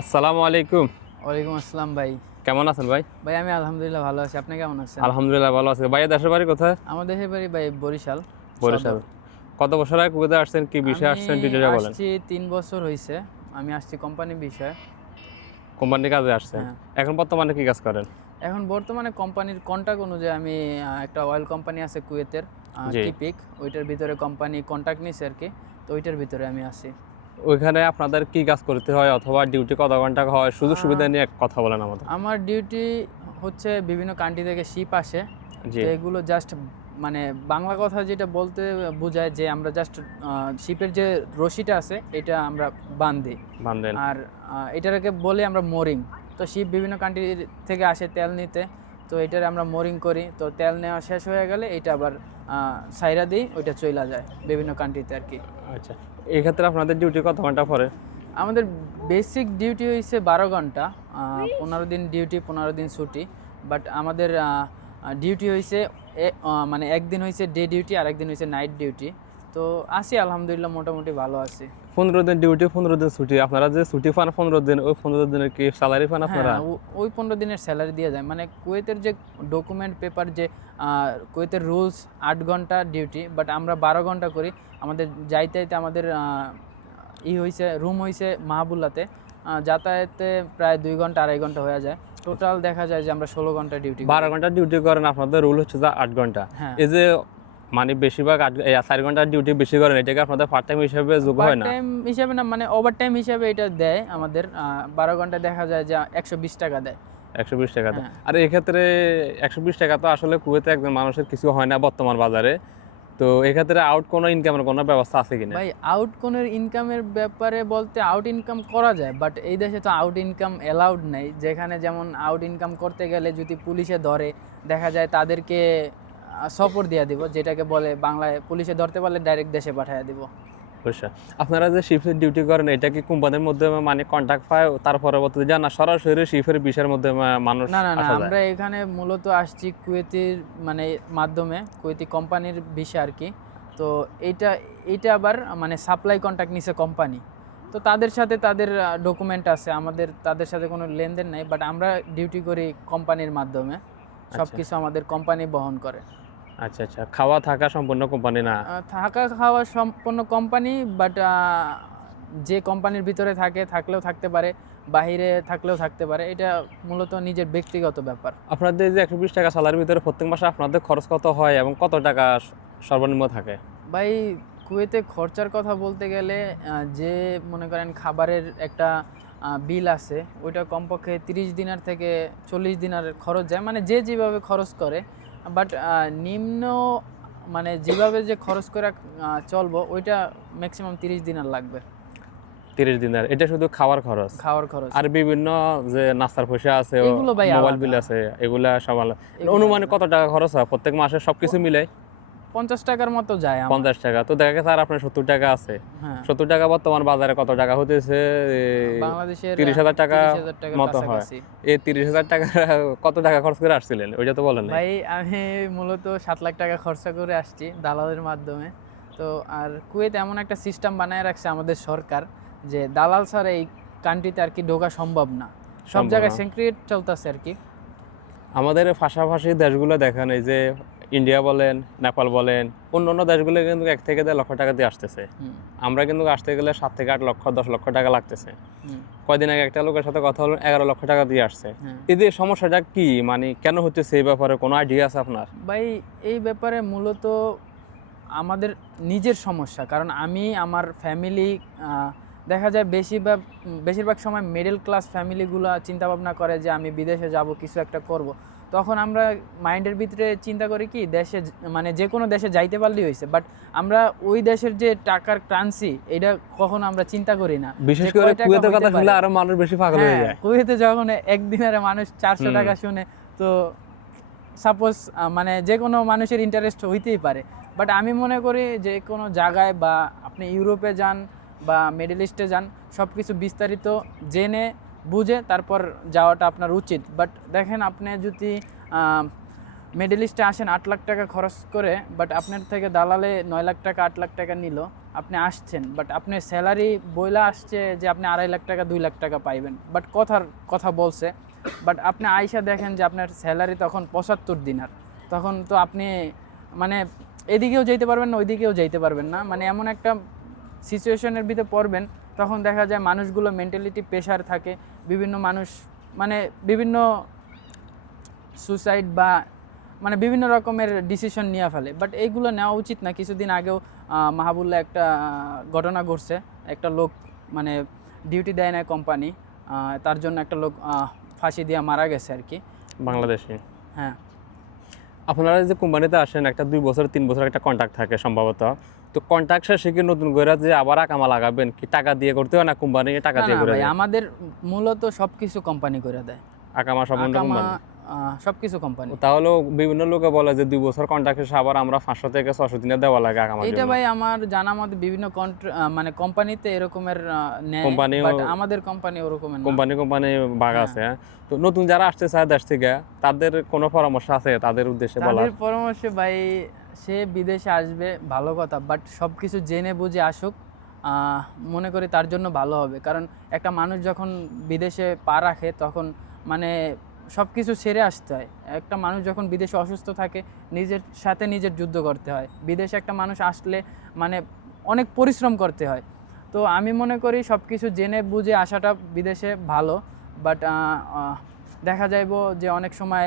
আসসালামু আলাইকুম। ওয়ালাইকুম আসসালাম ভাই। কেমন আছেন ভাই? ভাই আমি আলহামদুলিল্লাহ ভালো আছি। আপনি কেমন আছেন? আলহামদুলিল্লাহ ভালো আছি। ভাইয়া দেশের বাড়ি কোথায়? আমার দেশের বাড়ি ভাই বরিশাল বরিশাল। সদর। কত বছর আগে কুয়েতে আসছেন? কি বিষয়ে আমি আসছেন ডিটেইলে বলেন। আসছি ৩ বছর হইছে। আমি আসছি কোম্পানি বিষয়ে। কোম্পানির কাজে আসছেন। হ্যাঁ। এখন বর্তমানে কি কাজ করেন? এখন বর্তমানে কোম্পানির কন্ট্রাক্ট অনুযায়ী আমি একটা অয়েল কোম্পানি আছে কুয়েতের জি। টিপিক। ওইটার ভিতরে কোম্পানি কন্ট্রাক্ট নিছে আরকি। তো ওইটার ভিতরে আমি আছি। ওইখানে আপনাদের কি কাজ করতে হয় অথবা ডিউটি কত ঘন্টা হয়? সুযোগ সুবিধা আ নিয়ে কথা বলেন আমাদের। আমার ডিউটি হচ্ছে বিভিন্ন কান্ট্রি থেকে শিপ আসে। জি। তো এগুলো জাস্ট মানে বাংলা কথা যেটা বলতে বোঝায় যে আমরা জাস্ট শিপের যে রশিটা আছে এটা আমরা বান্ধি। বান্ধেন। আর এটাকে বলি আমরা মোরিং। তো শিপ বিভিন্ন কান্ট্রি থেকে আসে তেল নিতে। তো এটারে আমরা মোরিং করি। তো তেল নেওয়া শেষ হয়ে গেলে এটা আবার ছাইড়া দিই, ওইটা চইলা যায় বিভিন্ন কান্ট্রিতে আরকি। আচ্ছা। এই ক্ষেত্রে আপনাদের ডিউটি কত ঘন্টা পড়ে? আমাদের বেসিক ডিউটি হইছে ১২ ঘন্টা। ১৫ দিন ডিউটি, ১৫ দিন ছুটি। বাট আমাদের ডিউটি হইছে মানে একদিন হইছে ডে ডিউটি আর একদিন হইছে নাইট ডিউটি। তো আছি আলহামদুলিল্লাহ মোটামুটি ভালো আছি। ১৫ দিন ডিউটি, ১৫ দিন ছুটি। আপনারা যে ছুটি পান ১৫ দিন, ওই ১৫ দিনের কি স্যালারি পান আপনারা? হ্যাঁ, ওই ১৫ দিনের স্যালারি দিয়ে যায়। মানে কুয়েতের যে ডকুমেন্ট পেপার যে আ কুয়েতের রুলস ৮ ঘন্টা ডিউটি, বাট আমরা ১২ ঘন্টা করি। আমাদের যাইতে আমাদের হইছে রুম হইছে মাহবুল্লাতে। যাতায়াতে প্রায় ২ ঘন্টা ২.৫ ঘন্টা হয়ে যায়। টোটাল দেখা যায় যে আমরা ১৬ ঘন্টা ডিউটি করি। ১২ ঘন্টা ডিউটি করেন, আপনাদের রুল হচ্ছে যে ৮ ঘন্টা। হ্যাঁ। এই যে মানে বেশিরভাগ ৪ ঘন্টার ডিউটি বেশি করেন, এটাকে আপনাদের পার্ট টাইম হিসেবে যোগ পার্ট হয় না? টাইম হিসাবে না, মানে ওভারটাইম হিসাবে এটা দেয় আমাদের। ১২ ঘন্টা দেখা যায় যে ৳১২০ দেয়। ১২০ টাকা দেয়। হ্যাঁ। আর এক্ষেত্রে ১২০ টাকা তো আসলে কুয়েতে একজন মানুষের কিছু হয় না বর্তমান বাজারে। তো এক্ষেত্রে আউট কোনো ইনকামের কোনো ব্যবস্থা আছে কিনা? ভাই আউট কোনের ইনকামের ব্যাপারে বলতে আউট ইনকাম করা যায়, বাট এই দেশে তো আউট ইনকাম অ্যালাউড নাই। যেখানে যেমন আউট ইনকাম করতে গেলে যদি পুলিশে ধরে, দেখা যায় তাদেরকে সপর দিয়া দিব, যেটাকে বলে বাংলায় পুলিশে ধরতে পারলে ডাইরেক্ট দেশে পাঠাইয়া দিব। অবশ্যই। আপনারা যে শিফটের ডিউটি করেন, এটা কি কোম্পানির মধ্যে মানে কন্ট্রাক্ট পায়, তার পরবর্তীতে যান না সরাসরি শিফের বিষয়ের মধ্যে মানুষ না, না, না, আসা যায়? আমরা এখানে মূলত আসছি কুয়েতির মানে মাধ্যমে, কুয়েতি কোম্পানির বিষয় আরকি। তো এইটা আবার মানে সাপ্লাই কন্ট্রাক্ট নিছে কোম্পানি। তো তাদের সাথে তাদের ডকুমেন্ট আছে। আমাদের তাদের সাথে কোনো লেনদেন নাই। বাট আমরা ডিউটি করি কোম্পানির মাধ্যমে। আচ্ছা, সবকিছু আমাদের কোম্পানি বহন করে। আচ্ছা, আচ্ছা। খাওয়া থাকা সম্পূর্ণ কোম্পানি না? থাকা খাওয়া সম্পূর্ণ কোম্পানি, বাট যে কোম্পানির ভিতরে থাকলেও থাকতে পারে, বাহিরে থাকলেও থাকতে পারে। এটা মূলত নিজের ব্যক্তিগত ব্যাপার। আপনাদের যে ১২০ টাকা স্যালারির ভিতরে প্রত্যেক মাসে আপনাদের খরচ কত হয় এবং কত টাকা সর্বনিম্ন থাকে? ভাই কুয়েতে খরচার কথা বলতে গেলে যে মনে করেন খাবারের একটা বিল আছে, ওইটা কমপক্ষে ৩০ দিনার থেকে ৪০ দিনার খরচ যায়। মানে যে যেভাবে খরচ করে। বাট নিম্ন মানে যেভাবে যে খরচ করে চলবো ওইটা ম্যাক্সিমাম ৩০ দিনার লাগবে। ৩০ দিনের। এটা শুধু খাওয়ার খরচ। খাওয়ার খরচ। আর বিভিন্ন যে নাস্তার পয়সা আছে, এগুলো ভাই মোবাইল আলাদা। বিল আছে, এগুলা সব আলাদা। এগুলো অনুমানিক আলাদা। কত টাকা খরচ হয় প্রত্যেক মাসে সবকিছু মিলাই? ৳৫০ মতো যায় আমার। ৫০ টাকা। তো দেখা গেছে আর আপনার ৭০ টাকা আছে। হ্যাঁ। ৭০ টাকা বর্তমান বাজারে কত টাকা হতেছে? বাংলাদেশের ৩০,০০০ টাকা ৩০,০০০ টাকার মতো হয়। কাছাকাছি। এই ৩০,০০০ টাকা কত টাকা খরচ করে আসছিলেন? ওইটা তো বলেন নাই। ভাই আমি মূলত ৳৭,০০,০০০ খরচা করে আসছি দালালের মাধ্যমে। তো আর কুয়েত এমন একটা সিস্টেম বানায় রাখছে আমাদের সরকার, যে দালাল ছাড়া এই কান্ট্রিতে আরকি ঢোকা সম্ভব না। সব সম্ভব জায়গায় না। সিক্রেট চলতেছে আরকি। আমাদের পাশাপাশি দেশগুলো দেখেন, এই যে ইন্ডিয়া বলেন, নেপাল বলেন, অন্যান্য দেশগুলো কিন্তু ১ থেকে ১.৫ লক্ষ টাকা দিয়ে আসতেছে। হুম, আমরা কিন্তু আসতে গেলে ৭ থেকে ৮ লক্ষ, ১০ লক্ষ টাকা লাগতেছে। হুম, কয়দিন আগে একটা লোকের সাথে কথা হলো, ১১ লক্ষ টাকা দিয়ে আসছে। হ্যাঁ। এই যে সমস্যাটা কি? মানে কেন হচ্ছে এই ব্যাপারে কোনো আইডিয়া আছে আপনার? ভাই এই ব্যাপারে মূলত আমাদের নিজের সমস্যা। কারণ আমি আমার ফ্যামিলি দেখা যায় বেশিরভাগ সময় মিডল ক্লাস ফ্যামিলিগুলা চিন্তাভাবনা করে যে আমি বিদেশে যাব, কিছু একটা করব। তখন আমরা মাইন্ডের ভিতরে চিন্তা করি কি দেশে মানে যেকোনো দেশে যাইতে পারলেই হইছে। বাট আমরা ওই দেশের যে টাকার কারেন্সি এটা কখনো আমরা চিন্তা করি না। বিশেষ যে করে কয় টাকা কুয়েতের হইতে কথা শুনলে পারে। আরো মানুষ বেশি পাগল হয়ে হ্যাঁ, যায়। কুয়েতে যখন একদিনের মানুষ ৳৪০০ শুনে, তো সাপোজ মানে যেকোনো মানুষের ইন্টারেস্ট হইতেই পারে। বাট আমি মনে করি যে কোনো জায়গায় বা আপনি ইউরোপে যান বা মিডল ইস্টে যান, সব কিছু বিস্তারিত জেনে বুঝে তারপর যাওয়াটা আপনার উচিত। বাট দেখেন আপনি যদি মিডল ইস্টে আসেন ৳৮,০০,০০০ খরচ করে, বাট আপনার থেকে দালালে ৳৯,০০,০০০ ৳৮,০০,০০০ নিল, আপনি আসছেন, বাট আপনার স্যালারি বইলা আসছে যে আপনি 2.5 লাখ টাকা 2 লাখ টাকা পাইবেন, বাট কথা বলছে, বাট আপনি আইসা দেখেন যে আপনার স্যালারি তখন 75 দিনার, তখন তো আপনি মানে এদিকেও যেতে পারবেন না ওইদিকেও যেতে পারবেন না, মানে এমন একটা সিচুয়েশনের ভিতরে পড়বেন। তখন দেখা যায় মানুষগুলো মেন্টালিটি প্রেশার থাকে, বিভিন্ন মানুষ মানে বিভিন্ন সুসাইড বা মানে বিভিন্ন রকমের ডিসিশন নিয়ে ফেলে, বাট এইগুলো নেওয়া উচিত না। কিছুদিন আগেও মাহাবুল্লাহ একটা ঘটনা ঘটছে, একটা লোক মানে ডিউটি দেয় না কোম্পানি, তার জন্য একটা লোক ফাঁসি দিয়ে মারা গেছে আর কি, বাংলাদেশে। হ্যাঁ। আপনারা যে কোম্পানিতে আসেন একটা 2 বছর 3 বছর একটা কন্ট্রাক্ট থাকে সম্ভবত, তো কন্ট্রাক্ট শেষে কি নতুন করে যে আবার আকামা লাগাবেন, কি টাকা দিয়ে করতে হয় না কোম্পানি টাকা না দিয়ে না করে ভাই, দেয়? আমাদের মূলত সবকিছু কোম্পানি করে দেয়, আকামা সম্বন্ধে আকামা কোম্পানি। সবকিছু কোম্পানি। তাহলে বিভিন্ন লোকে বলে যে 2 বছর কন্ট্রাক্ট শেষে আবার আমরা 500 থেকে 600 দিনে দেওয়া লাগে আকামার এইটা জন্য। ভাই আমার জানা মতে বিভিন্ন মানে কোম্পানিতে এরকমের নেয়, কোম্পানিও- বাট আমাদের কোম্পানি ওরকমের না। কোম্পানি ভাগ আছে, হ্যাঁ। তো নতুন যারা আসতে চায় দেশ থেকে, তাদের কোনো পরামর্শ আছে তাদের উদ্দেশ্যে বলার? তাদের পরামর্শ ভাই, সে বিদেশে আসবে ভালো কথা, বাট সব কিছু জেনে বুঝে আসুক, মনে করি তার জন্য ভালো হবে। কারণ একটা মানুষ যখন বিদেশে পা রাখে তখন মানে সব কিছু ছেড়ে আসতে হয়। একটা মানুষ যখন বিদেশে অসুস্থ থাকে নিজের সাথে নিজের যুদ্ধ করতে হয়। বিদেশে একটা মানুষ আসলে মানে অনেক পরিশ্রম করতে হয়। তো আমি মনে করি সব কিছু জেনে বুঝে আসাটা বিদেশে ভালো, বাট দেখা যাইব যে অনেক সময়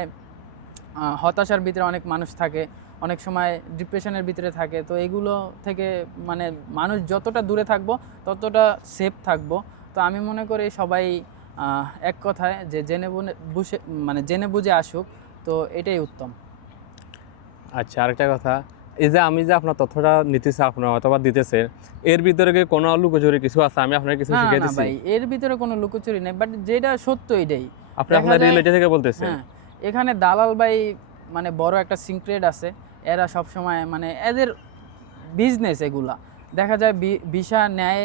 হতাশার ভিতরে অনেক মানুষ থাকে, অনেক সময় ডিপ্রেশনের ভিতরে থাকে। তো এগুলো থেকে মানে মানুষ যতটা দূরে থাকবো ততটা সেফ থাকবো। তো আমি মনে করি সবাই এক কথায় যে জেনে বুঝে আসুক, তো এটাই উত্তম। আচ্ছা, আরেকটা কথা, এই যে আমি যে আপনার তথ্যটা নিতেছি আপনার অথবা দিতেছেন, এর ভিতরে কি কোনো লুকোচুরি কিছু আছে? আমি আপনার কিছু না না শিখিয়ে না দিচ্ছি? ভাই, এর ভিতরে কোনো লুকোচুরি নেই, বাট যেটা সত্য এটাই। আপনি দেখা আপনার যায়- রিলেটিভ থেকে বলতেছেন? হ্যাঁ, এখানে দালাল ভাই মানে বড় একটা সিক্রেট আছে, এরা সব সময় মানে এদের বিজনেস এগুলা। দেখা যায় ভিসা নেয়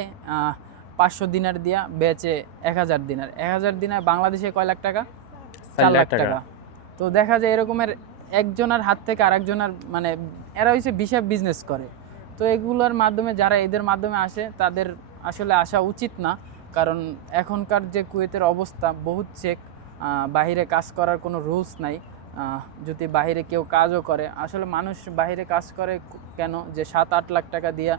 500 দিনার দিয়া, বেচে 1000 দিনার। 1000 দিনার বাংলাদেশে কয় লাখ টাকা? 4 লাখ টাকা। তো দেখা যায় এরকমের একজনের হাত থেকে আরেকজনের মানে এরা হচ্ছে ভিসা বিজনেস করে। তো এগুলোর মাধ্যমে যারা এদের মাধ্যমে আসে তাদের আসলে আসা উচিত না, কারণ এখনকার যে কুয়েতের অবস্থা বহুত চেক, বাহিরে কাজ করার কোনো রুলস নাই। যদি বাহিরে কেউ কাজও করে, আসলে মানুষ বাহিরে কাজ করে কেন? যে 7-8 লাখ টাকা দিয়ে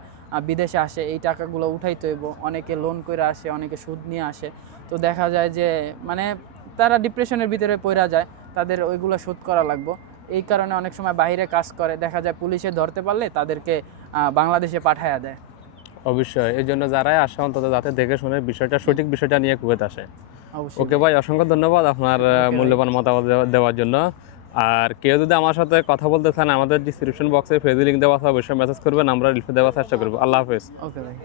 বিদেশে আসে, এই টাকাগুলো উঠাইতে হইব। অনেকে লোন করে আসে, অনেকে সুদ নিয়ে আসে। তো দেখা যায় যে মানে তারা ডিপ্রেশনের ভিতরে পড়া যায়, তাদের ওইগুলো শোধ করা লাগবে। এই কারণে অনেক সময় বাইরে কাজ করে, দেখা যায় পুলিশে ধরতে পারলে তাদেরকে বাংলাদেশে পাঠায়া দেয়। অবশ্যই, এই জন্য যারাই আসে অন্তত যাতে দেখে শুনে বিষয়টা, সঠিক বিষয়টা নিয়ে কুয়েত আসে। অবশ্যই। ওকে ভাই, অসংখ্য ধন্যবাদ আপনার মূল্যবান মতামত দেওয়ার জন্য। আর কেউ যদি আমার সাথে কথা বলতে চান, আমাদের ডিসক্রিপশন বক্সে ফেসবুক লিঙ্ক দেওয়া আছে, অবশ্যই মেসেজ করবেন, আমরা রিপ্লাই দেওয়ার চেষ্টা করবো। আল্লাহ হাফেজ। ওকে ভাই।